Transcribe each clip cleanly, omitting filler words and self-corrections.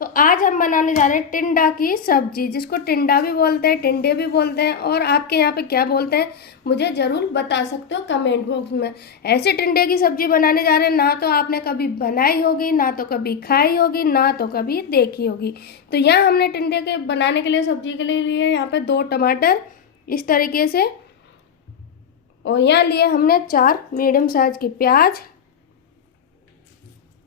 तो आज हम बनाने जा रहे हैं टिंडा की सब्जी, जिसको टिंडा भी बोलते हैं, टिंडे भी बोलते हैं, और आपके यहाँ पे क्या बोलते हैं मुझे ज़रूर बता सकते हो कमेंट बॉक्स में। ऐसे टिंडे की सब्जी बनाने जा रहे हैं, ना तो आपने कभी बनाई होगी, ना तो कभी खाई होगी, ना तो कभी देखी होगी। तो यहाँ हमने टिंडे के बनाने के लिए सब्जी के लिए यहाँ पे 2 टमाटर इस तरीके से, और यहाँ लिए हमने 4 मीडियम साइज की प्याज,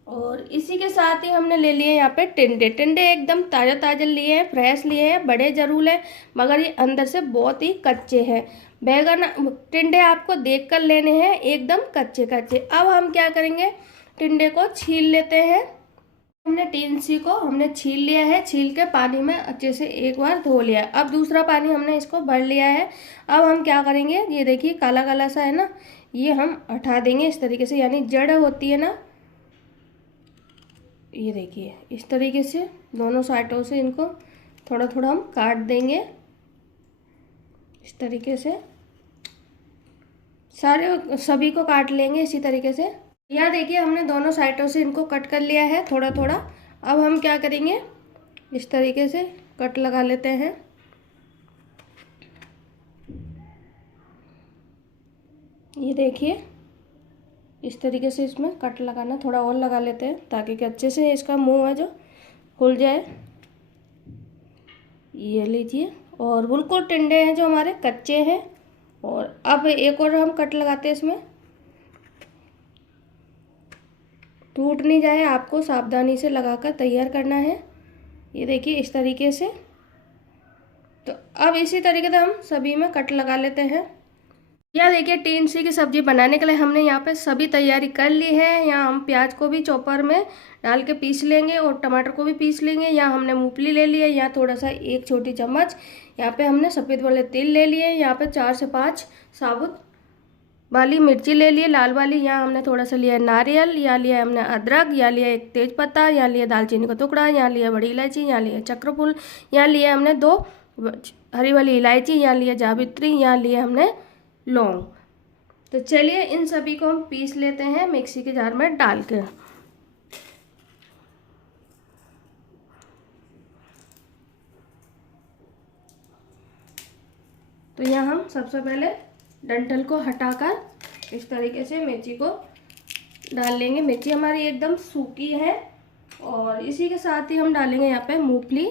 और इसी के साथ ही हमने ले लिए यहाँ पे टिंडे। टिंडे एकदम ताज़ा ताज़ा लिए हैं, फ्रेश लिए हैं, बड़े ज़रूर हैं मगर ये अंदर से बहुत ही कच्चे हैं। बैगन टिंडे आपको देखकर लेने हैं एकदम कच्चे कच्चे। अब हम क्या करेंगे, टिंडे को छील लेते हैं। हमने टिंसी को हमने छील लिया है, छील के पानी में अच्छे से एक बार धो लिया। अब दूसरा पानी हमने इसको भर लिया है। अब हम क्या करेंगे, ये देखिए काला काला सा है ना, ये हम हटा देंगे इस तरीके से, यानी जड़ होती है ना, ये देखिए इस तरीके से दोनों साइडों से इनको थोड़ा थोड़ा हम काट देंगे इस तरीके से। सभी को काट लेंगे इसी तरीके से। यहाँ देखिए हमने दोनों साइडों से इनको कट कर लिया है थोड़ा थोड़ा। अब हम क्या करेंगे, इस तरीके से कट लगा लेते हैं। ये देखिए इस तरीके से इसमें कट लगाना, थोड़ा और लगा लेते हैं ताकि कि अच्छे से इसका मुंह है जो खुल जाए। ये लीजिए, और बिल्कुल टिंडे हैं जो हमारे कच्चे हैं। और अब एक और हम कट लगाते हैं, इसमें टूट नहीं जाए, आपको सावधानी से लगाकर तैयार करना है। ये देखिए इस तरीके से। तो अब इसी तरीके से हम सभी में कट लगा लेते हैं। यह देखिए टिंसी की सब्जी बनाने के लिए हमने यहाँ पे सभी तैयारी कर ली है। यहाँ हम प्याज को भी चॉपर में डाल के पीस लेंगे और टमाटर को भी पीस लेंगे। यहाँ हमने मूंगफली ले ली है, यहाँ थोड़ा सा 1 छोटी चम्मच यहाँ पे हमने सफ़ेद वाले तिल ले लिए। यहाँ पे 4 से 5 साबुत वाली मिर्ची ले लिए, लाल वाली। यहाँ हमने थोड़ा सा लिया है नारियल, यहाँ लिया है हमने अदरक, यहाँ लिया 1 तेज पत्ता, यहाँ लिया दालचीनी का टुकड़ा, यहाँ लिया बड़ी इलायची, यहाँ लिया चक्रफूल, यहाँ लिया हमने 2 हरी वाली इलायची, यहाँ लिया जावित्री, यहाँ लिया हमने लौंग। तो चलिए इन सभी को हम पीस लेते हैं मिक्सी के जार में डाल के। तो यहाँ हम सबसे पहले डंठल को हटाकर इस तरीके से मिर्ची को डाल लेंगे। मिर्ची हमारी एकदम सूखी है। और इसी के साथ ही हम डालेंगे यहाँ पे मूंगफली,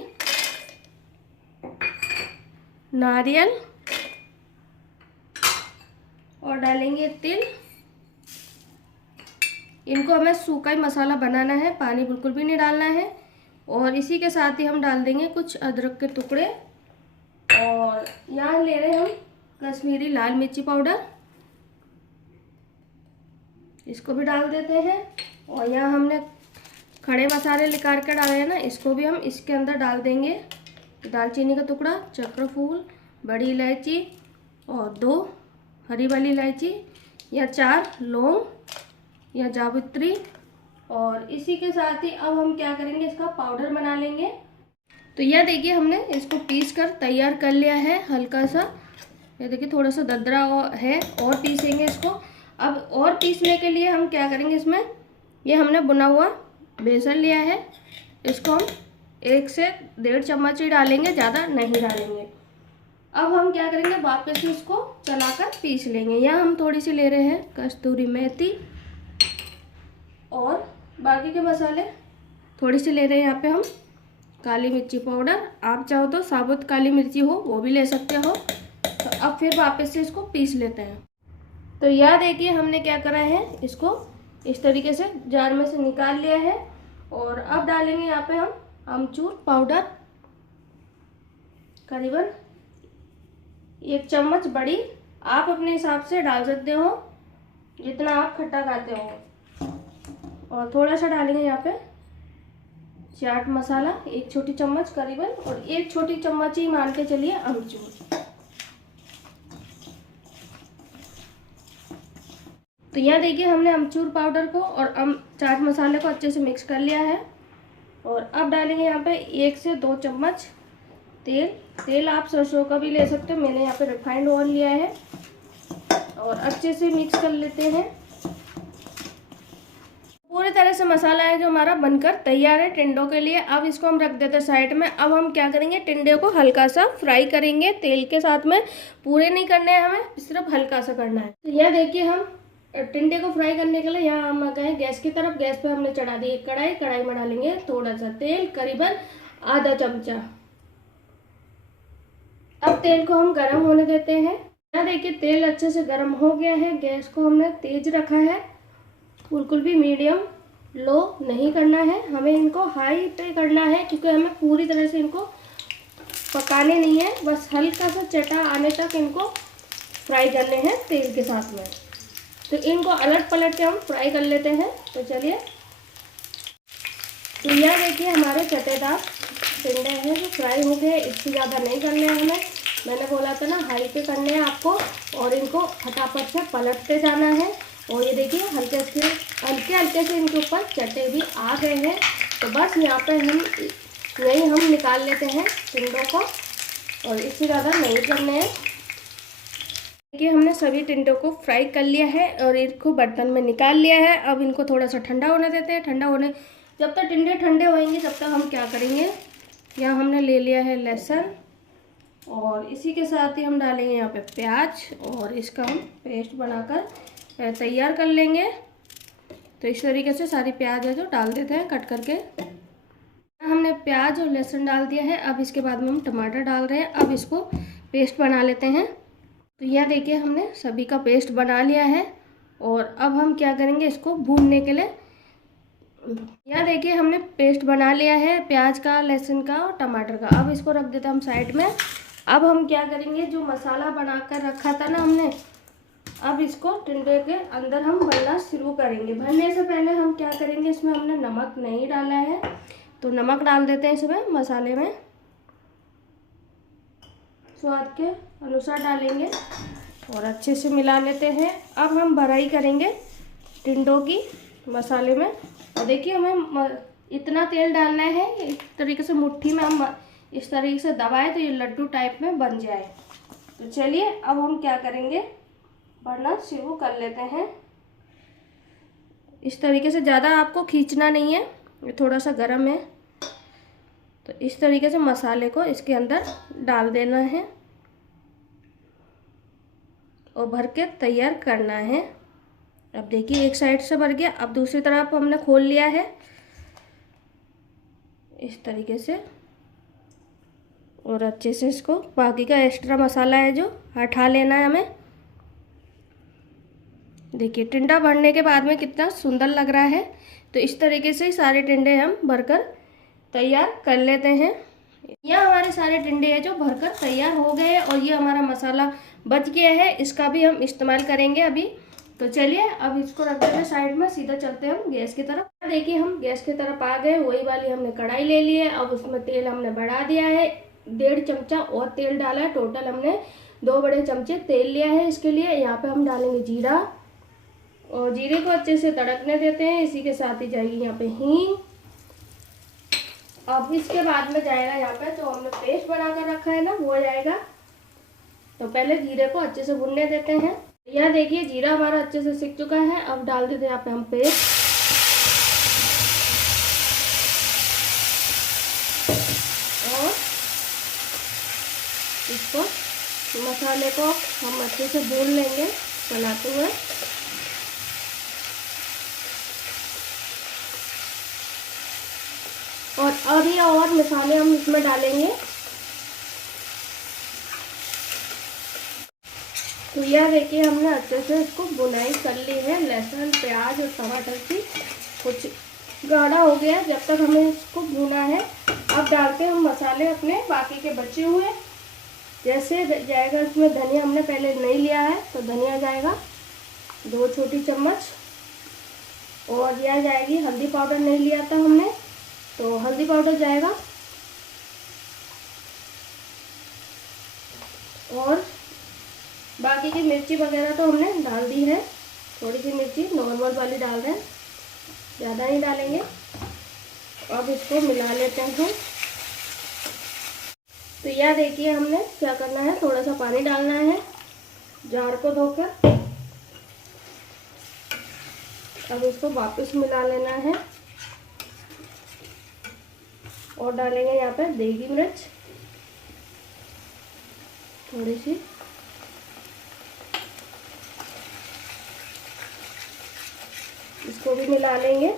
नारियल, और डालेंगे तिल। इनको हमें सूखा ही मसाला बनाना है, पानी बिल्कुल भी नहीं डालना है। और इसी के साथ ही हम डाल देंगे कुछ अदरक के टुकड़े, और यहाँ ले रहे हैं हम कश्मीरी लाल मिर्ची पाउडर, इसको भी डाल देते हैं। और यहाँ हमने खड़े मसाले निकाल कर डाले हैं ना, इसको भी हम इसके अंदर डाल देंगे। दालचीनी का टुकड़ा, चक्रफूल, बड़ी इलायची, और 2 हरी वाली इलायची, या 4 लौंग, या जावित्री। और इसी के साथ ही अब हम क्या करेंगे, इसका पाउडर बना लेंगे। तो यह देखिए हमने इसको पीस कर तैयार कर लिया है हल्का सा। ये देखिए थोड़ा सा दरदरा है, और पीसेंगे इसको। अब और पीसने के लिए हम क्या करेंगे, इसमें ये हमने बुना हुआ बेसन लिया है, इसको हम 1 से 1.5 चम्मच ही डालेंगे, ज़्यादा नहीं डालेंगे। अब हम क्या करेंगे, वापस से इसको चलाकर पीस लेंगे। यहाँ हम थोड़ी सी ले रहे हैं कस्तूरी मेथी, और बाकी के मसाले थोड़ी सी ले रहे हैं यहाँ पे हम काली मिर्ची पाउडर। आप चाहो तो साबुत काली मिर्ची हो वो भी ले सकते हो। तो अब फिर वापस से इसको पीस लेते हैं। तो यह देखिए हमने क्या करा है, इसको इस तरीके से जार में से निकाल लिया है। और अब डालेंगे यहाँ पे हम अमचूर पाउडर, करीबन 1 चम्मच बड़ी। आप अपने हिसाब से डाल सकते हो जितना आप खट्टा खाते हो। और थोड़ा सा डालेंगे यहाँ पे चाट मसाला, 1 छोटी चम्मच करीबन, और 1 छोटी चम्मच ही मान के चलिए अमचूर। तो यहाँ देखिए हमने अमचूर पाउडर को और चाट मसाले को अच्छे से मिक्स कर लिया है। और अब डालेंगे यहाँ पे 1 से 2 चम्मच तेल आप सरसों का भी ले सकते हो, मैंने यहाँ पे रिफाइंड ऑयल लिया है। और अच्छे से मिक्स कर लेते हैं। पूरे पूरी तरह से मसाला है जो हमारा बनकर तैयार है टिंडों के लिए। अब इसको हम रख देते हैं साइड में। अब हम क्या करेंगे, टिंडे को हल्का सा फ्राई करेंगे तेल के साथ में। पूरे नहीं करने हैं हमें, सिर्फ हल्का सा करना है। तो यह देखिए हम टिंडे को फ्राई करने के लिए यहाँ हम आ गए गैस की तरफ। गैस पे हमने चढ़ा दी एक कढ़ाई। कढ़ाई में डालेंगे थोड़ा सा तेल, करीबन आधा चमचा। अब तेल को हम गर्म होने देते हैं। यहाँ देखिए तेल अच्छे से गर्म हो गया है। गैस को हमने तेज रखा है, बिल्कुल भी मीडियम लो नहीं करना है, हमें इनको हाई पे करना है, क्योंकि हमें पूरी तरह से इनको पकाने नहीं है, बस हल्का सा चटा आने तक इनको फ्राई करने हैं तेल के साथ में। तो इनको अलट पलट के हम फ्राई कर लेते हैं। तो चलिए, तो यह देखिए हमारे चटेदार टिंडे हैं जो फ्राई हो गए। इससे ज़्यादा नहीं करने हैं हमें, मैंने बोला था ना हाई पे करने हैं आपको, और इनको फटाफट से पलटते जाना है। और ये देखिए हल्के हल्के से इनके ऊपर चटे भी आ गए हैं। तो बस यहाँ पे हम निकाल लेते हैं टिंडों को, और इससे ज़्यादा नहीं करने हैं। देखिए हमने सभी टिंडों को फ्राई कर लिया है और इनको बर्तन में निकाल लिया है। अब इनको थोड़ा सा ठंडा होने देते हैं। ठंडा होने, जब तक टिंडे ठंडे होएंगे तब तक हम क्या करेंगे, यहाँ हमने ले लिया है लहसुन, और इसी के साथ ही हम डालेंगे यहाँ पे प्याज, और इसका हम पेस्ट बनाकर तैयार कर लेंगे। तो इस तरीके से सारी प्याज है जो डाल देते हैं कट करके। हमने प्याज और लहसुन डाल दिया है। अब इसके बाद में हम टमाटर डाल रहे हैं। अब इसको पेस्ट बना लेते हैं। तो यह देखिए हमने सभी का पेस्ट बना लिया है, और अब हम क्या करेंगे, इसको भूनने के लिए, यह देखिए हमने पेस्ट बना लिया है प्याज का, लहसुन का और टमाटर का। अब इसको रख देते हैं हम साइड में। अब हम क्या करेंगे, जो मसाला बनाकर रखा था ना हमने, अब इसको टिंडे के अंदर हम भरना शुरू करेंगे। भरने से पहले हम क्या करेंगे, इसमें हमने नमक नहीं डाला है, तो नमक डाल देते हैं इसमें मसाले में, स्वाद के अनुसार डालेंगे, और अच्छे से मिला लेते हैं। अब हम भराई करेंगे टिंडों की मसाले में। और देखिए हमें इतना तेल डालना है, इस तरीके से मुट्ठी में हम इस तरीके से दबाएं तो ये लड्डू टाइप में बन जाए। तो चलिए अब हम क्या करेंगे, भरना शुरू कर लेते हैं। इस तरीके से, ज़्यादा आपको खींचना नहीं है, ये थोड़ा सा गर्म है। तो इस तरीके से मसाले को इसके अंदर डाल देना है और भर के तैयार करना है। अब देखिए एक साइड से भर गया, अब दूसरी तरफ हमने खोल लिया है इस तरीके से, और अच्छे से इसको बाकी का एक्स्ट्रा मसाला है जो हटा लेना है हमें। देखिए टिंडा भरने के बाद में कितना सुंदर लग रहा है। तो इस तरीके से सारे टिंडे हम भरकर तैयार कर लेते हैं। यह हमारे सारे टिंडे हैं जो भरकर तैयार हो गए हैं, और ये हमारा मसाला बच गया है, इसका भी हम इस्तेमाल करेंगे अभी। तो चलिए अब इसको रख देते हैं साइड में, सीधा चलते हैं हम गैस की तरफ। देखिए हम गैस की तरफ आ गए, वही वाली हमने कढ़ाई ले ली है। अब उसमें तेल हमने बढ़ा दिया है, 1.5 चमचा और तेल डाला है। टोटल हमने 2 बड़े चमचे तेल लिया है इसके लिए। यहाँ पे हम डालेंगे जीरा, और जीरे को अच्छे से तड़कने देते हैं। इसी के साथ ही जाएगी यहाँ पे हींग। अब इसके बाद में जाएगा यहाँ पे जो हमने पेस्ट बना कर रखा है ना, वो जाएगा। तो पहले जीरे को अच्छे से भुनने देते हैं। यह देखिए जीरा हमारा अच्छे से सिक चुका है। अब डाल देते हैं यहाँ पे हम पेस्ट, और इसको मसाले को हम अच्छे से भून लेंगे चलाते हुए। और ये और मसाले हम इसमें डालेंगे। तो यह देखिए हमने अच्छे से इसको बुनाई कर ली है, लहसुन प्याज और टमाटर की। कुछ गाढ़ा हो गया, जब तक हमें इसको भुना है। अब डालते हैं हम मसाले अपने बाकी के बचे हुए। जैसे जाएगा इसमें धनिया, हमने पहले नहीं लिया है तो धनिया जाएगा 2 छोटी चम्मच, और यह जाएगी हल्दी पाउडर, नहीं लिया था हमने तो हल्दी पाउडर जाएगा, और बाकी की मिर्ची वगैरह तो हमने डाल दी है। थोड़ी सी मिर्ची नॉर्मल वाली डाल रहे हैं, ज़्यादा नहीं डालेंगे। अब इसको मिला लेते हैं। तो यह देखिए हमने क्या करना है, थोड़ा सा पानी डालना है जार को धोकर, अब इसको वापस मिला लेना है और डालेंगे यहाँ पे देगी मिर्च थोड़ी सी, इसको भी मिला लेंगे।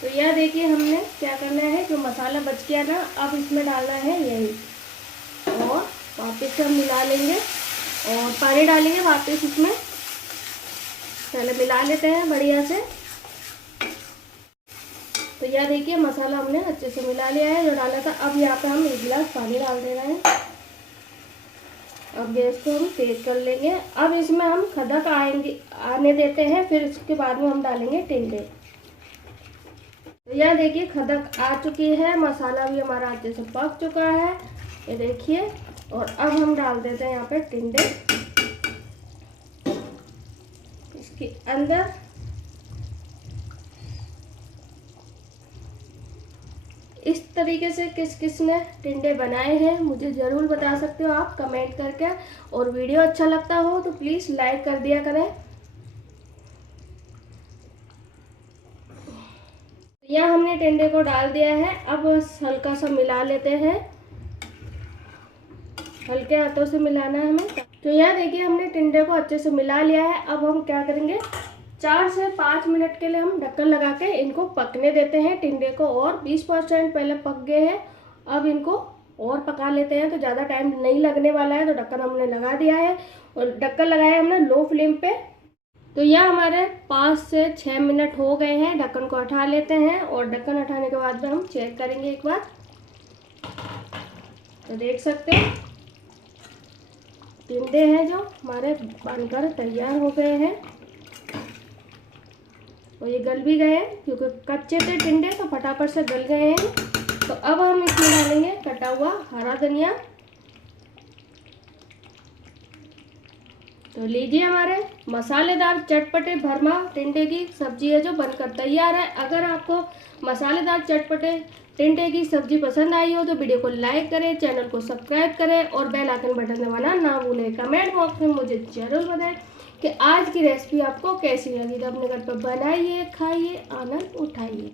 तो यह देखिए हमने क्या करना है, जो मसाला बच गया ना अब इसमें डालना है यही, और वापस से हम मिला लेंगे और पानी डालेंगे वापस इसमें। पहले मिला लेते हैं बढ़िया से। तो यह देखिए मसाला हमने अच्छे से मिला लिया है जो डाला था। अब यहाँ पे हम 1 गिलास पानी डाल देना है। अब गैस को हम तेज कर लेंगे। अब इसमें हम खदक आने देते हैं, फिर इसके बाद में हम डालेंगे टिंडे। तो यह देखिए खदक आ चुकी है, मसाला भी हमारा अच्छे से पक चुका है, ये देखिए। और अब हम डाल देते हैं यहाँ पे टिंडे इसके अंदर। इस तरीके से किस किस ने टिंडे बनाए हैं मुझे ज़रूर बता सकते हो आप कमेंट करके। और वीडियो अच्छा लगता हो तो प्लीज़ लाइक कर दिया करें। यह हमने टिंडे को डाल दिया है। अब हल्का सा मिला लेते हैं, हल्के हाथों से मिलाना है हमें। तो यह देखिए हमने टिंडे को अच्छे से मिला लिया है। अब हम क्या करेंगे, 4 से 5 मिनट के लिए हम ढक्कन लगा के इनको पकने देते हैं टिंडे को। और 20% पहले पक गए हैं, अब इनको और पका लेते हैं। तो ज़्यादा टाइम नहीं लगने वाला है, तो ढक्कन हमने लगा दिया है और ढक्कन लगाया हमने लो फ्लेम पे। तो यह हमारे 5 से 6 मिनट हो गए हैं। ढक्कन को हटा लेते हैं और ढक्कन हटाने के बाद में हम चेक करेंगे एक बार। तो देख सकते हैं टिंडे हैं जो हमारे बनकर तैयार हो गए हैं और ये गल भी गए हैं, क्योंकि कच्चे थे टिंडे तो फटाफट से गल गए हैं। तो अब हम इसमें डालेंगे कटा हुआ हरा धनिया। तो लीजिए हमारे मसालेदार चटपटे भरमा टिंडे की सब्जी है जो बनकर तैयार है। अगर आपको मसालेदार चटपटे टिंडे की सब्जी पसंद आई हो तो वीडियो को लाइक करें, चैनल को सब्सक्राइब करें और बेल आइकन बटन दबाना ना भूलें। कमेंट बॉक्स में मुझे जरूर बताएं कि आज की रेसिपी आपको कैसी लगी। तो अपने घर पर बनाइए, खाइए, आनंद उठाइए।